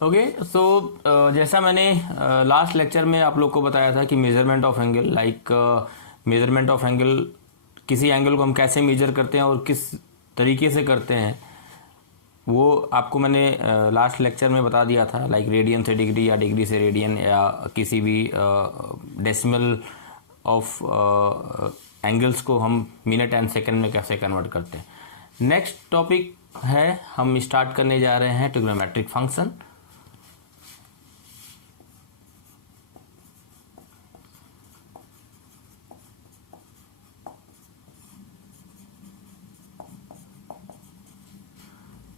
Okay so जैसा मैंने last lecture में आप लोग को बताया था कि measurement of angle measurement of angle, किसी एंगल को हम कैसे मेजर करते हैं और किस तरीके से करते हैं वो आपको मैंने लास्ट लेक्चर में बता दिया था। रेडियन से डिग्री या डिग्री से रेडियन या किसी भी डेसिमल ऑफ एंगल्स को हम मिनट एंड सेकंड में कैसे कन्वर्ट करते हैं। नेक्स्ट टॉपिक है, हम स्टार्ट करने जा रहे हैं ट्रिग्नोमेट्रिक फंक्शन।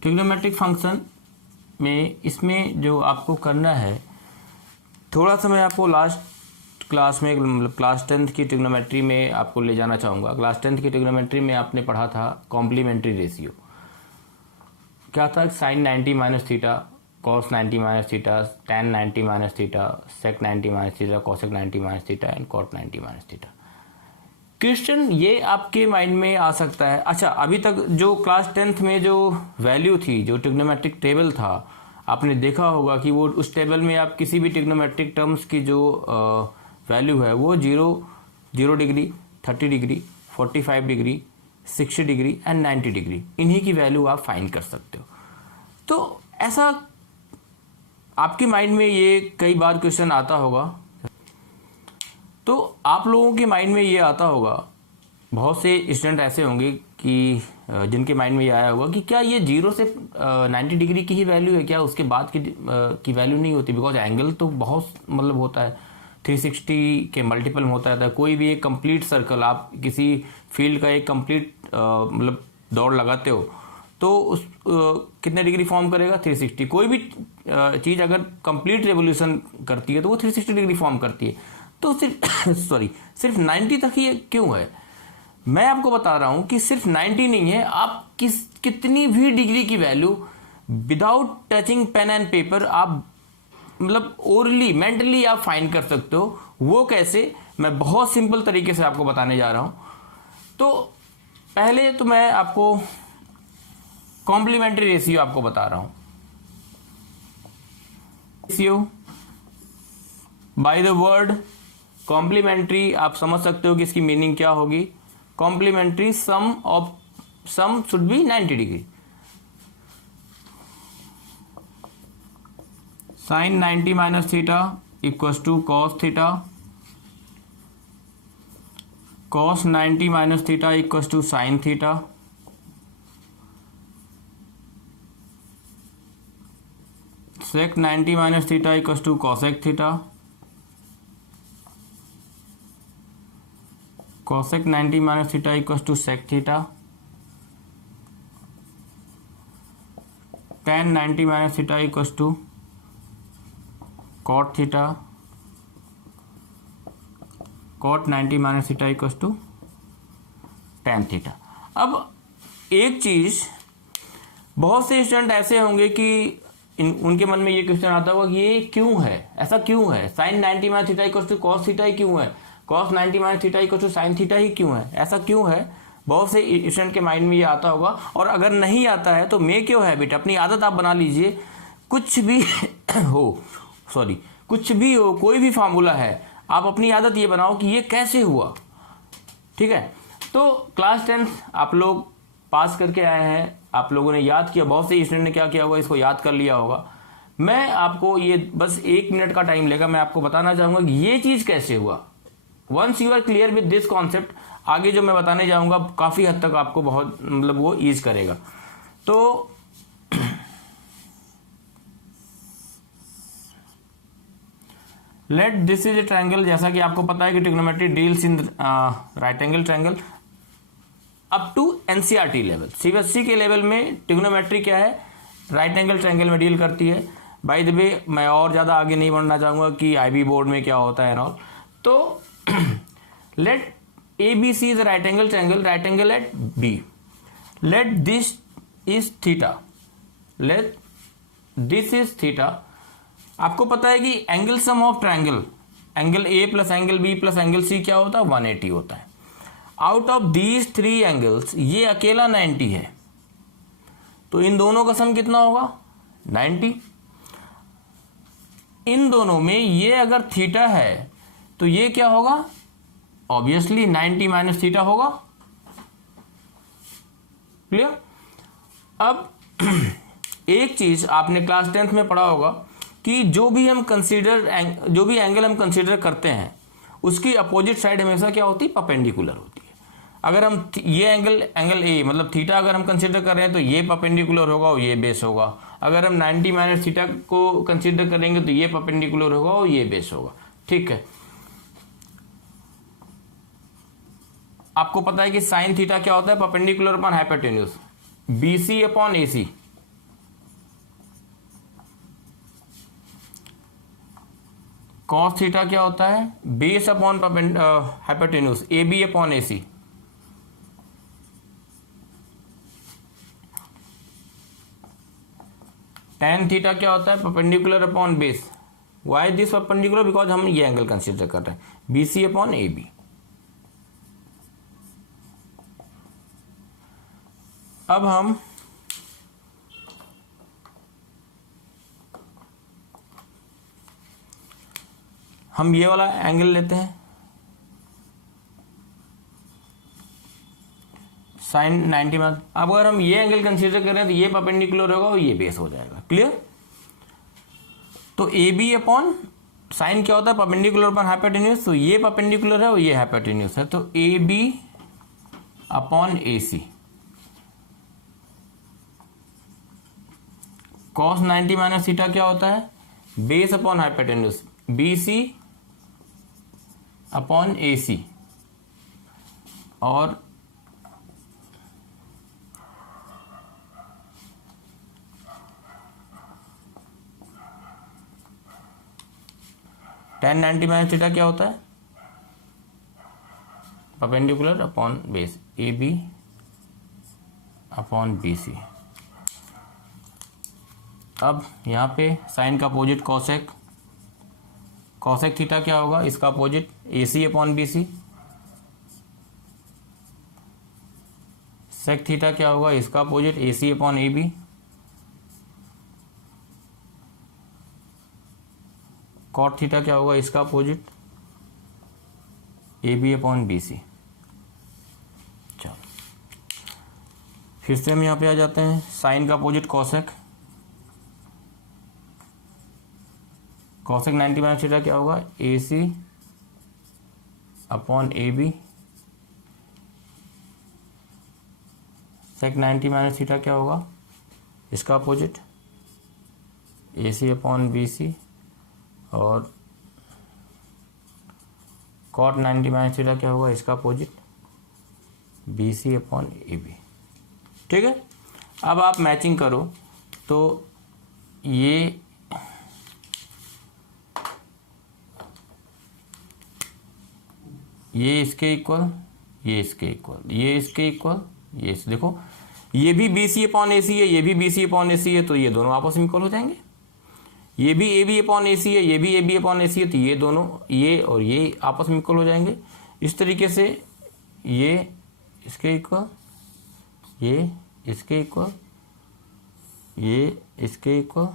ट्रिग्नोमेट्रिक फंक्शन में इसमें जो आपको करना है, थोड़ा सा मैं आपको लास्ट क्लास में मतलब क्लास 10th की ट्रिग्नोमेट्री में आपको ले जाना चाहूँगा। क्लास 10th की ट्रिग्नोमेट्री में आपने पढ़ा था कॉम्प्लीमेंट्री रेशियो। क्या था? Sine 90 minus theta, cos 90 minus theta, tan 90 minus theta, sec 90 minus theta, cosec 90 minus theta and cot 90 minus theta. Question ये आपके माइंड में आ सकता है, अच्छा अभी तक जो क्लास 10th में जो वैल्यू थी, जो ट्रिग्नोमेट्रिक टेबल था, आपने देखा होगा कि वो उस टेबल में आप किसी भी ट्रिग्नोमेट्रिक टर्म्स की जो वैल्यू है वो 0 degree, 30 degree, 45 degree, 60 degree and 90 degree, इन्हीं की वैल्यू आप फाइंड कर सकते हो। तो ऐसा आपके माइंड में ये कई बार क्वेश्चन आता होगा। तो आप लोगों के माइंड में ये आता होगा, बहुत से स्टूडेंट ऐसे होंगे कि जिनके माइंड में ये आया होगा कि क्या ये 0 से 90 डिग्री की ही वैल्यू है, क्या उसके बाद की वैल्यू नहीं होती? बिकॉज एंगल तो बहुत मतलब होता है, 360 के मल्टीपल में होता है। कोई भी एक कंप्लीट सर्कल, आप किसी फील्ड का एक कंप्लीट मतलब दौड़ लगाते हो तो उस कितने डिग्री फॉर्म करेगा? 360। कोई भी चीज़ अगर कंप्लीट रेवोल्यूशन करती है तो वो 360 डिग्री फॉर्म करती है। तो सिर्फ 90 तक ही क्यों है? मैं आपको बता रहा हूं कि सिर्फ 90 नहीं है, आप कितनी भी डिग्री की value without touching pen and paper आप मतलब ओरली मेंटली आप फाइंड कर सकते हो। वो कैसे, मैं बहुत सिंपल तरीके से आपको बताने जा रहा हूं। तो पहले तो मैं आपको कॉम्प्लीमेंट्री रेशियो आपको बता रहा हूं। Ratio by the word complementary आप समझ सकते हो कि इसकी मीनिंग क्या होगी। Complementary sum should be 90 degree. Sine 90 minus theta equals to cos theta, cos 90 minus theta equals to sine theta, sec 90 minus theta equals to cosec theta, cosec 90 minus theta equals to sec theta, tan 90 minus theta equals to cot theta, cot 90 minus theta equals to tan theta। अब एक चीज, बहुत से student ऐसे होंगे कि उनके मन में ये क्वेश्चन आता होगा कि ये क्यों है, ऐसा क्यों है? Sine 90 minus theta equals to cos theta ही क्यों है? Cos 90 minus theta equal to sine theta ही क्यों है? ऐसा क्यों है? बहुत से स्टूडेंट के माइंड में ये आता होगा। और अगर नहीं आता है तो मे क्यों हैबिट, अपनी आदत आप बना लीजिए। कुछ भी कुछ भी हो, कोई भी फार्मूला है, आप अपनी आदत ये बनाओ कि ये कैसे हुआ। ठीक है, तो क्लास 10 आप लोग पास करके आए हैं, आप लोगों ने याद किया। बहुत से स्टूडेंट ने क्या किया होगा, इसको याद कर लिया होगा। मैं आपको ये बस 1 मिनट का टाइम लेगा, मैं आपको बताना चाहूंगा कि ये चीज कैसे हुआ। Once you are clear with this concept, आगे जो मैं बताने जाऊंगा काफी हद तक आपको बहुत मतलब वो ईज करेगा। तो let this is a triangle. जैसा कि आपको पता है कि trigonometry deals in right angle triangle up to NCERT level. CBSE के लेवल में ट्रिग्नोमेट्री क्या है, राइट एंगल ट्रायंगल में डील करती है। बाय द वे मैं और ज्यादा आगे नहीं बढ़ना चाहूंगा कि आईबी बोर्ड में क्या होता है और। तो let ABC is a right angle triangle at B. Let this is theta. Let this is theta. आपको पता है कि angle sum of triangle, angle A plus angle B plus angle C क्या होता है? 180 होता है। आउट ऑफ दीज 3 एंगल्स ये अकेला 90 है, तो इन दोनों का सम कितना होगा? 90। इन दोनों में ये अगर थीटा है तो ये क्या होगा, ऑब्वियसली 90 माइनस थीटा होगा। क्लियर। अब एक चीज आपने क्लास 10th में पढ़ा होगा कि जो भी एंगल हम कंसीडर करते हैं उसकी अपोजिट साइड हमेशा क्या होती है, परपेंडिकुलर होती है। अगर हम ये एंगल ए मतलब थीटा अगर हम कंसीडर कर रहे हैं तो ये परपेंडिकुलर होगा और ये बेस होगा। अगर हम 90 माइनस थीटा को कंसीडर करेंगे तो ये परपेंडिकुलर होगा और ये बेस होगा। ठीक है। आपको पता है कि साइन थीटा क्या होता है, perpendicular upon hypotenuse, BC upon AC. Cos theta क्या होता है, base upon hypotenuse, A B upon A C. Tan theta क्या होता है, perpendicular upon base. Why this perpendicular, because हम ये एंगल कंसीडर कर रहे हैं, B C upon A B. अब हम ये वाला एंगल लेते हैं, साइन 90 में। अब अगर हम ये एंगल कंसीडर करें तो ये परपेंडिकुलर होगा और ये बेस हो जाएगा। क्लियर। तो ए बी अपॉन साइन क्या होता है, परपेंडिकुलर अपॉन हाइपोटेन्यूज, तो ये परपेंडिकुलर है और ये हाइपोटेन्यूज है, तो A B upon A C. Cos 90 minus theta क्या होता है, base upon hypotenuse, B C upon A C. और tan 90 माइनस थीटा क्या होता है, perpendicular upon base, A B upon B C. अब यहाँ पे साइन का अपोजिट कॉसेक, कॉसेक थीटा क्या होगा, इसका opposite A C upon B C. Sec theta क्या होगा, इसका opposite A C upon A B. Cot theta क्या होगा, इसका opposite A B upon B C. चलो फिर से हम यहाँ पे आ जाते हैं, साइन का opposite cosec, cosec 90 minus theta क्या होगा, A C upon A B. Sec 90 minus theta क्या होगा, इसका opposite A C upon B C. और कॉट 90 माइनस थीटा क्या होगा, इसका opposite B C upon A B. ठीक है। अब आप मैचिंग करो तो ये इसके इक्वल, ये इसके इक्वल, ये इसके इक्वल, ये देखो ये भी बी सी अपॉन ए सी है, ये भी बी सी अपॉन ए सी है, तो ये दोनों आपस में इक्वल हो जाएंगे। ये भी ए बी अपॉन ए सी है, ये भी ए बी अपॉन ए सी है, तो ये दोनों, ये और ये आपस में इक्वल हो जाएंगे। इस तरीके से ये इसके इक्वल, ये इसके इक्वल, ये इसके इक्वल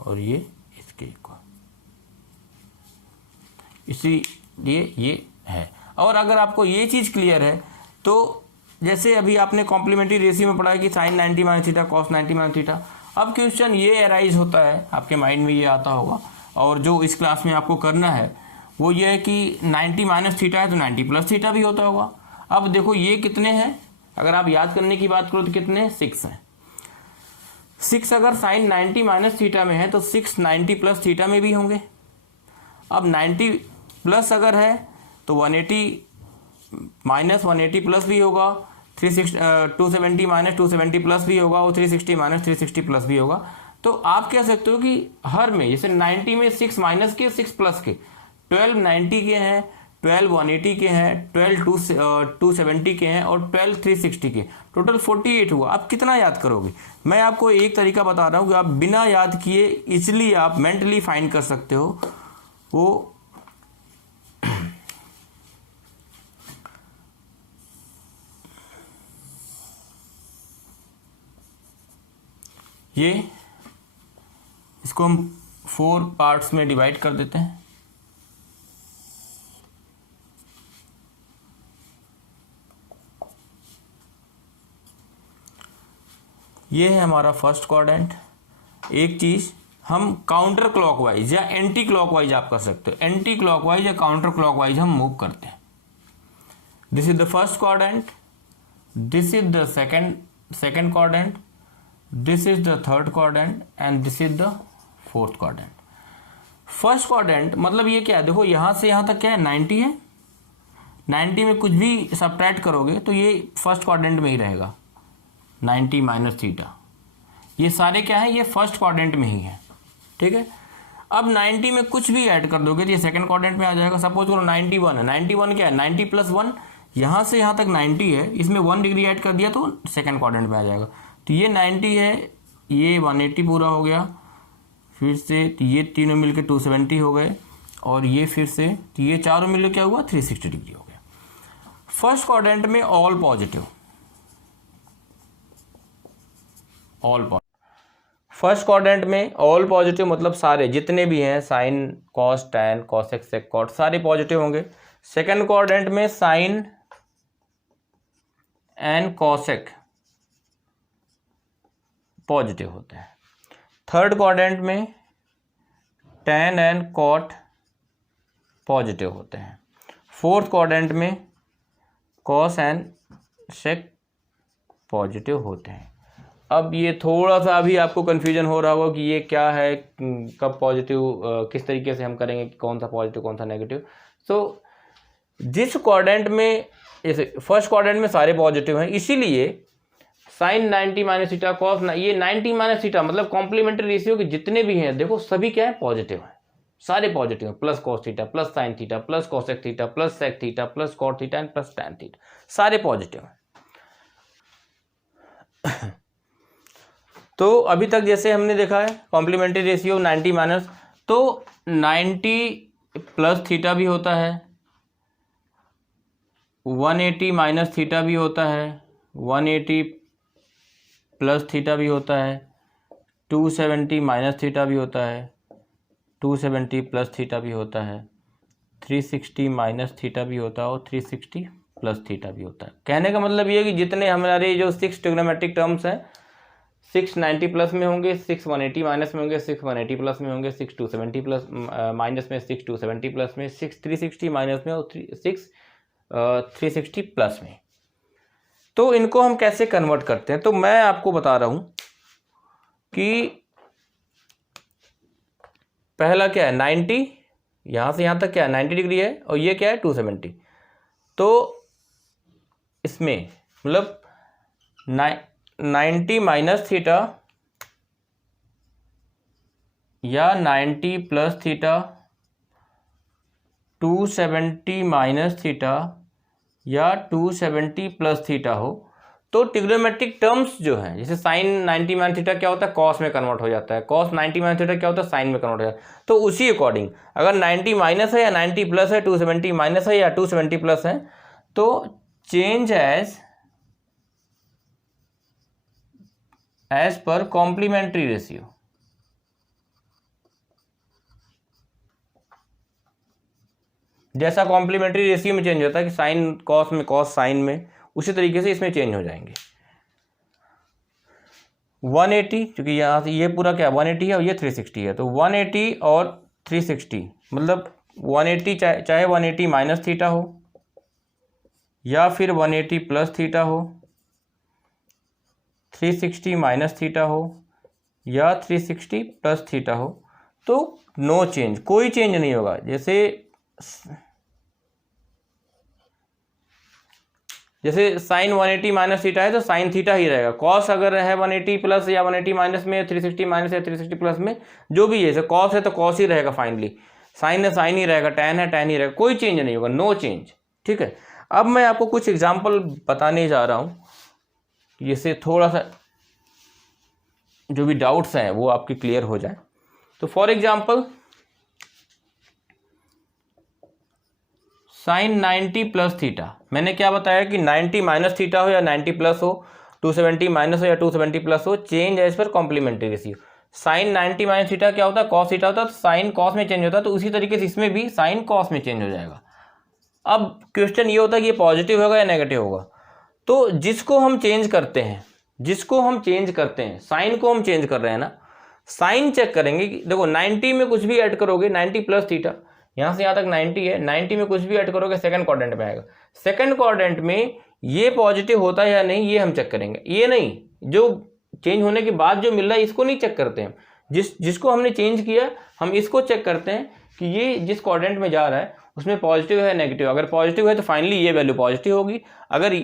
और ये इसके इक्वल, इसलिए ये है। और अगर आपको ये चीज़ क्लियर है तो जैसे अभी आपने कॉम्प्लीमेंट्री रेशियो में पढ़ा है कि sine 90 minus theta cos 90 minus theta, अब क्वेश्चन ये अराइज होता है, आपके माइंड में ये आता होगा, और जो इस क्लास में आपको करना है वो ये है कि 90 माइनस थीटा है तो 90 प्लस थीटा भी होता होगा। अब देखो ये कितने हैं, अगर आप याद करने की बात करो तो कितने, 6 हैं। 6 अगर साइन 90 माइनस थीटा में है तो 6 90 प्लस थीटा में भी होंगे। अब 90 प्लस अगर है तो 180 माइनस 180 प्लस भी होगा, 270 माइनस 270 प्लस भी होगा और 360 माइनस 360 प्लस भी होगा। तो आप कह सकते हो कि हर में, जैसे 90 में 6 माइनस के 6 प्लस के, 12 90 के हैं, 12 180 के हैं, 12 270 के हैं और 12 360 के, टोटल 48 हुआ। आप कितना याद करोगे? मैं आपको एक तरीका बता रहा हूँ कि आप बिना याद किए इजिली आप मेंटली फाइंड कर सकते हो। वो ये इसको हम 4 पार्ट्स में डिवाइड कर देते हैं। ये है हमारा फर्स्ट क्वाड्रेंट। एक चीज़ हम काउंटर क्लॉकवाइज या एंटी क्लॉकवाइज आप कर सकते हो, एंटी क्लॉकवाइज या काउंटर क्लॉकवाइज हम मूव करते हैं। This is the first quadrant, this is the second quadrant, this is the third quadrant and this is the fourth quadrant. First quadrant मतलब ये क्या है, देखो यहाँ से यहाँ तक क्या है 90 है, 90 में कुछ भी सबट्रैक्ट करोगे तो ये फर्स्ट क्वाड्रेंट में ही रहेगा, 90 माइनस थीटा, ये सारे क्या है, ये फर्स्ट क्वाड्रेंट में ही है, ठीक है। अब 90 में कुछ भी ऐड कर दोगे तो ये सेकंड क्वाड्रेंट में आ जाएगा। सपोज करो 91 है, 91 क्या है, 90 प्लस 1, यहाँ से यहाँ तक 90 है, इसमें 1 डिग्री ऐड कर दिया तो सेकंड क्वाड्रेंट में आ जाएगा। तो ये 90 है, ये 180 पूरा हो गया, फिर से तो ये तीनों मिलकर 270 हो गए, और ये फिर से तो ये चारों मिलकर क्या हुआ 360 डिग्री हो गया। फर्स्ट क्वाड्रेंट में ऑल पॉजिटिव, फर्स्ट क्वाड्रेंट में ऑल पॉजिटिव मतलब सारे जितने भी हैं, sine cos tan cosec sec cot सारे पॉजिटिव होंगे। सेकंड क्वाड्रेंट में साइन एंड कॉसेक पॉजिटिव होते हैं। थर्ड क्वाड्रेंट में टैन एंड कॉट पॉजिटिव होते हैं। फोर्थ क्वाड्रेंट में कॉस एंड सेक पॉजिटिव होते हैं। अब ये थोड़ा सा अभी आपको कन्फ्यूजन हो रहा होगा कि ये क्या है, कब पॉजिटिव, किस तरीके से हम करेंगे कि कौन सा पॉजिटिव कौन सा नेगेटिव। सो जिस क्वाड्रेंट में, जैसे फर्स्ट क्वाड्रेंट में सारे पॉजिटिव हैं, इसीलिए साइन 90 माइनस थीटा कॉस, ये 90 माइनस थीटा मतलब कॉम्प्लीमेंट्री रेशियो के जितने भी हैं देखो सभी क्या है पॉजिटिव हैं, सारे पॉजिटिव हैं। Plus cos theta plus sine theta plus cosec theta plus sec theta plus cot theta and plus tan theta सारे पॉजिटिव हैं। तो अभी तक जैसे हमने देखा है कॉम्प्लीमेंट्री रेशियो 90 माइनस, तो 90 प्लस थीटा भी होता है, 180 माइनस थीटा भी होता है, 180 प्लस थीटा भी होता है, 270 माइनस थीटा भी होता है, 270 प्लस थीटा भी होता है, 360 माइनस थीटा भी होता है और 360 प्लस थीटा भी होता है। कहने का मतलब ये है कि जितने हमारे जो 6 ट्रिग्नोमेट्रिक टर्म्स हैं, 6 90 प्लस में होंगे, 6 180 माइनस में होंगे, 6 180 प्लस में होंगे, 6 270 प्लस माइनस में, 6 270 प्लस में, 6 360 माइनस में और 6 360 प्लस में। तो इनको हम कैसे कन्वर्ट करते हैं, तो मैं आपको बता रहा हूं कि पहला क्या है 90, यहां से यहां तक क्या है 90 डिग्री है, और ये क्या है 270। तो इसमें मतलब 90 माइनस थीटा या 90 प्लस थीटा, 270 माइनस थीटा या 270 प्लस थीटा हो, तो ट्रिग्नोमेट्रिक टर्म्स जो हैं, जैसे साइन 90 माइनस थीटा क्या होता है कॉस में कन्वर्ट हो जाता है, कॉस 90 माइनस थीटा क्या होता है साइन में कन्वर्ट हो जाता है। तो उसी अकॉर्डिंग अगर 90 माइनस है या 90 प्लस है, 270 माइनस है या 270 प्लस है, तो change as per complementary ratio. जैसा कॉम्प्लीमेंट्री रेशियो में चेंज होता है कि साइन कॉस में, कॉस साइन में, उसी तरीके से इसमें चेंज हो जाएंगे। 180 क्योंकि यहाँ से ये पूरा क्या 180 है और ये 360 है, तो 180 और 360 मतलब 180 चाहे 180 माइनस थीटा हो या फिर 180 प्लस थीटा हो, 360 माइनस थीटा हो या 360 प्लस थीटा हो, तो नो चेंज, कोई चेंज नहीं होगा। जैसे साइन 180 माइनस थीटा है तो साइन थीटा ही रहेगा। कॉस अगर है 180 प्लस या 180 माइनस में, 360 माइनस या 360 प्लस में, जो भी है, जैसे कॉस है तो कॉस ही रहेगा फाइनली, साइन है साइन ही रहेगा, टैन है टैन ही रहेगा, कोई चेंज नहीं होगा, नो चेंज। ठीक है, अब मैं आपको कुछ एग्जाम्पल बताने जा रहा हूँ, जिससे थोड़ा सा जो भी डाउट्स हैं वो आपके क्लियर हो जाए। तो for example sine 90 plus theta, मैंने क्या बताया कि 90 माइनस थीटा हो या 90 प्लस हो, 270 माइनस हो या 270 प्लस हो, change as per complementary ratio. Sine 90 minus theta क्या होता है, कॉस थीटा होता है, तो साइन कॉस में चेंज होता है, तो उसी तरीके से इसमें भी साइन कॉस में चेंज हो जाएगा। अब क्वेश्चन ये होता है कि ये पॉजिटिव होगा या नेगेटिव होगा। तो जिसको हम चेंज करते हैं, साइन को हम चेंज कर रहे हैं ना, साइन चेक करेंगे कि देखो 90 में कुछ भी ऐड करोगे, 90 प्लस थीटा, यहाँ से यहाँ तक 90 है, 90 में कुछ भी ऐड करोगे सेकंड क्वाड्रेंट में आएगा। सेकंड क्वाड्रेंट में ये पॉजिटिव होता है या नहीं, ये हम चेक करेंगे। ये नहीं, जो चेंज होने के बाद जो मिल रहा है इसको नहीं चेक करते हैं, जिसको हमने चेंज किया हम इसको चेक करते हैं कि ये जिस क्वाड्रेंट में जा रहा है उसमें पॉजिटिव है नेगेटिव। अगर पॉजिटिव है तो फाइनली ये वैल्यू पॉजिटिव होगी, अगर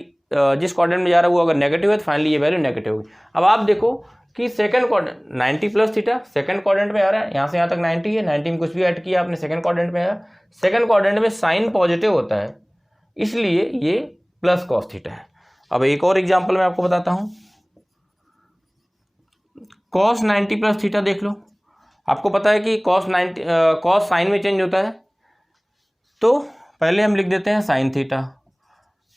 जिस क्वाड्रेंट में जा रहा है वो अगर नेगेटिव है तो फाइनली ये वैल्यू नेगेटिव होगी। अब आप देखो कि second quadrant 90 plus theta second quadrant में आ रहा है, यहाँ से यहाँ तक 90 है, 90 में कुछ भी ऐड किया आपने सेकंड क्वाड्रेंट में आया, सेकंड क्वाड्रेंट में साइन पॉजिटिव होता है इसलिए ये प्लस कॉस थीटा है। अब एक और एग्जाम्पल मैं आपको बताता हूँ, कॉस 90 प्लस थीटा देख लो। आपको पता है कि कॉस साइन में चेंज होता है, तो पहले हम लिख देते हैं साइन थीटा।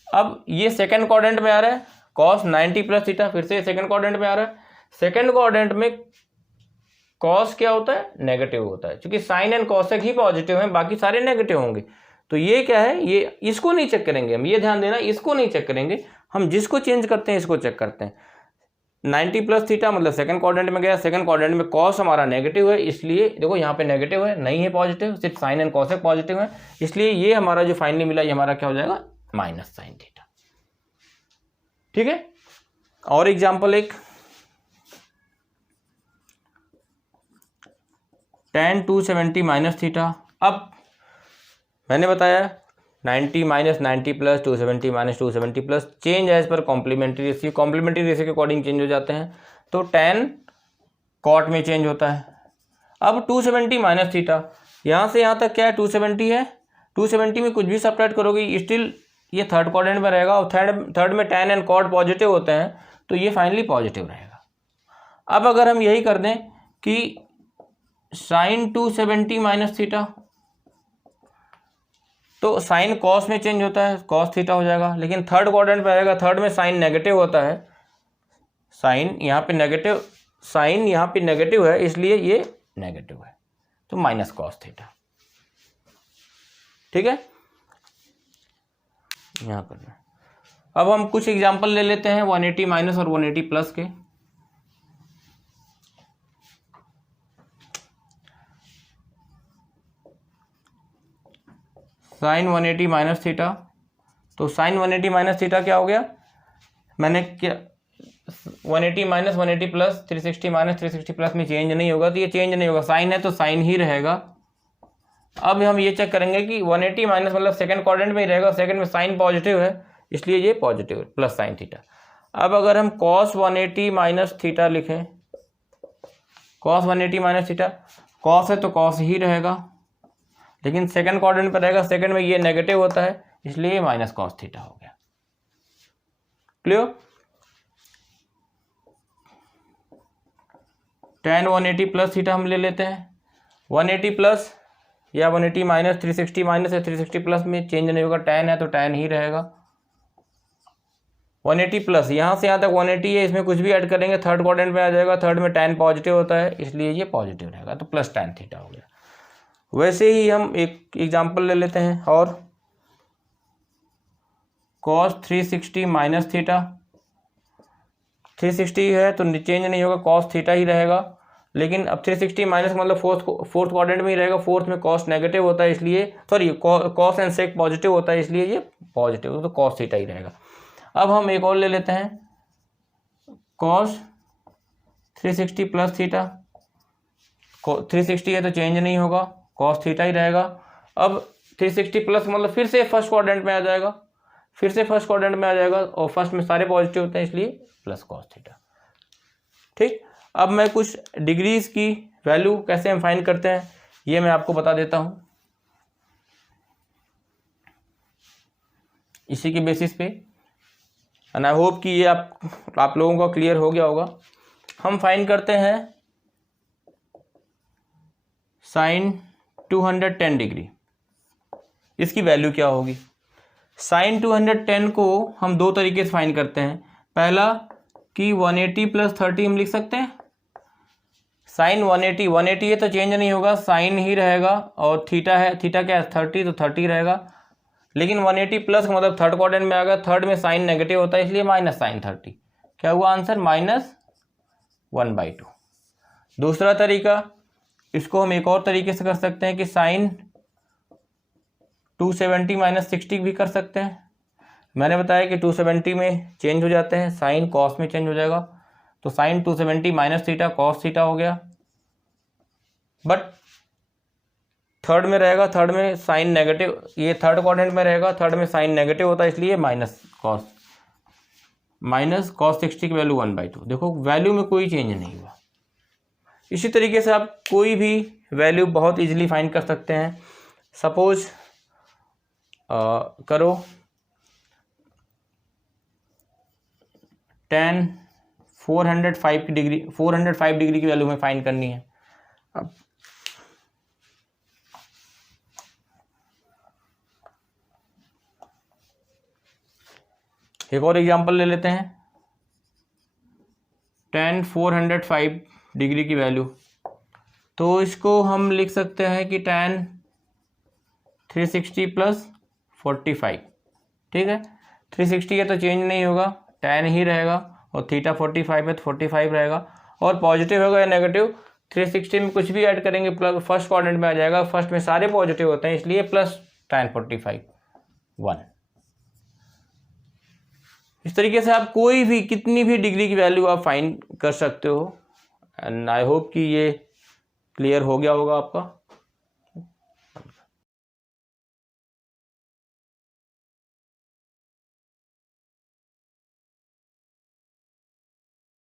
अब ये सेकंड क्वाड्रेंट में आ रहा है कॉस 90 प्लस थीटा, फिर से सेकंड क्वाड्रेंट में आ रहा है। सेकंड क्वाड्रेंट में कॉस क्या होता है, नेगेटिव होता है, क्योंकि साइन एंड कॉसेक ही पॉजिटिव हैं, बाकी सारे नेगेटिव होंगे। तो ये क्या है, ये इसको नहीं चेक करेंगे हम, ये ध्यान देना, इसको नहीं चेक करेंगे हम, जिसको चेंज करते हैं इसको चेक करते हैं। 90 प्लस थीटा मतलब सेकंड क्वाड्रेंट में गया, सेकंड क्वाड्रेंट में कॉस हमारा नेगेटिव है, इसलिए देखो यहाँ पे नेगेटिव है, नहीं है पॉजिटिव, सिर्फ साइन एंड कॉसेक पॉजिटिव है, इसलिए ये हमारा जो फाइनली मिला ये हमारा क्या हो जाएगा, माइनस साइन थीटा। ठीक है, और एग्जाम्पल एक, tan 270 माइनस थीटा। अब मैंने बताया 90 minus 90 plus 270 minus 270 plus, change as per complementary ratio, complementary ratio के अकॉर्डिंग चेंज हो जाते हैं, तो tan कॉट में चेंज होता है। अब 270 माइनस थीटा, यहाँ से यहाँ तक क्या है 270 है, 270 में कुछ भी सब्ट्रैक्ट करोगे स्टिल ये थर्ड क्वाड्रेंट में रहेगा, और थर्ड में tan एंड कॉट पॉजिटिव होते हैं, तो ये फाइनली पॉजिटिव रहेगा। अब अगर हम यही कर दें कि साइन 270 माइनस थीटा, तो साइन कॉस में चेंज होता है, कॉस थीटा हो जाएगा, लेकिन थर्ड क्वाड्रेंट में आएगा, थर्ड में साइन नेगेटिव होता है, साइन यहाँ पे नेगेटिव, साइन यहाँ पे नेगेटिव है इसलिए ये नेगेटिव है, तो माइनस कॉस थीटा। ठीक है, यहाँ करना। अब हम कुछ एग्जांपल ले लेते हैं 180 माइनस और 180 प्लस के। साइन 180 माइनस थीटा, तो साइन 180 माइनस थीटा क्या हो गया, मैंने क्या 180 माइनस 180 प्लस 360 माइनस 360 प्लस में चेंज नहीं होगा, तो ये चेंज नहीं होगा, साइन है तो साइन ही रहेगा। अब हम ये चेक करेंगे कि 180 माइनस मतलब सेकंड क्वाड्रेंट में ही रहेगा, सेकंड में साइन पॉजिटिव है इसलिए ये पॉजिटिव है, प्लस साइन थीटा। अब अगर हम कॉस 180 माइनस थीटा लिखें, कॉस 180 माइनस थीटा, कॉस है तो कॉस ही रहेगा, लेकिन सेकंड क्वाड्रेंट पर रहेगा, सेकंड में ये नेगेटिव होता है इसलिए माइनस कॉस थीटा हो गया। क्लियर, tan 180 प्लस थीटा हम ले लेते हैं, 180 प्लस या 180 माइनस 360 माइनस या 360 प्लस में चेंज नहीं होगा, tan है तो tan ही रहेगा। 180 प्लस यहाँ से यहाँ तक 180 है, इसमें कुछ भी ऐड करेंगे थर्ड क्वाड्रेंट में आ जाएगा, थर्ड में tan पॉजिटिव होता है इसलिए ये पॉजिटिव रहेगा, तो प्लस tan थीटा हो गया। वैसे ही हम एक एग्जांपल ले लेते हैं, और cos 360 माइनस थीटा, 360 है तो चेंज नहीं होगा, cos थीटा ही रहेगा, लेकिन अब 360 माइनस मतलब फोर्थ क्वाड्रेंट में ही रहेगा, फोर्थ में cos नेगेटिव होता है इसलिए, sorry cos and sec positive होता है इसलिए ये पॉजिटिव, तो cos थीटा ही रहेगा। अब हम एक और ले लेते हैं, cos 360 प्लस थीटा, 360 है तो चेंज नहीं होगा, cos थीटा ही रहेगा। अब 360 प्लस मतलब फिर से फर्स्ट क्वाड्रेंट में आ जाएगा, फिर से फर्स्ट क्वाड्रेंट में आ जाएगा, और फर्स्ट में सारे पॉजिटिव होते हैं इसलिए प्लस cos थीटा। ठीक, अब मैं कुछ डिग्रीज की वैल्यू कैसे हम फाइंड करते हैं ये मैं आपको बता देता हूं, इसी के बेसिस पे, एंड आई होप कि ये आप लोगों को क्लियर हो गया होगा। हम फाइंड करते हैं साइन 210 डिग्री, इसकी वैल्यू क्या होगी। साइन 210 को हम दो तरीके से फाइंड करते हैं, पहला कि 180 प्लस 30 हम लिख सकते हैं, साइन 180, 180 है तो चेंज नहीं होगा, साइन ही रहेगा। और थीटा है, थीटा क्या है 30, तो 30 रहेगा। लेकिन 180 प्लस का मतलब थर्ड क्वाड्रेंट में आ गया, थर्ड में साइन नेगेटिव होता है इसलिए माइनस साइन 30। क्या हुआ आंसर? -1/2। दूसरा तरीका, इसको हम एक और तरीके से कर सकते हैं कि साइन 270 - 60 भी कर सकते हैं। मैंने बताया कि 270 में चेंज हो जाते हैं, साइन कॉस में चेंज हो जाएगा, तो sine 270 minus theta cos theta हो गया। बट थर्ड में रहेगा, थर्ड में साइन नेगेटिव, ये थर्ड क्वाड्रेंट में रहेगा, थर्ड में साइन नेगेटिव होता है इसलिए माइनस कॉस 60 की वैल्यू 1/2। देखो वैल्यू में कोई चेंज नहीं हुआ। इसी तरीके से आप कोई भी वैल्यू बहुत इजीली फाइंड कर सकते हैं। सपोज करो tan 405 डिग्री की वैल्यू में फाइंड करनी है। अब एक और एग्जांपल ले लेते हैं, tan 405 डिग्री की वैल्यू, तो इसको हम लिख सकते हैं कि tan 360 + 45। ठीक है, 360 है तो चेंज नहीं होगा, tan ही रहेगा, और थीटा 45 है तो 45 रहेगा। और पॉजिटिव होगा या नेगेटिव, 360 में कुछ भी ऐड करेंगे प्लस फर्स्ट क्वाड्रेंट में आ जाएगा, फर्स्ट में सारे पॉजिटिव होते हैं इसलिए प्लस tan 45 1। इस तरीके से आप कोई भी कितनी भी डिग्री की वैल्यू आप फाइंड कर सकते हो। एंड आई होप कि ये क्लियर हो गया होगा आपका।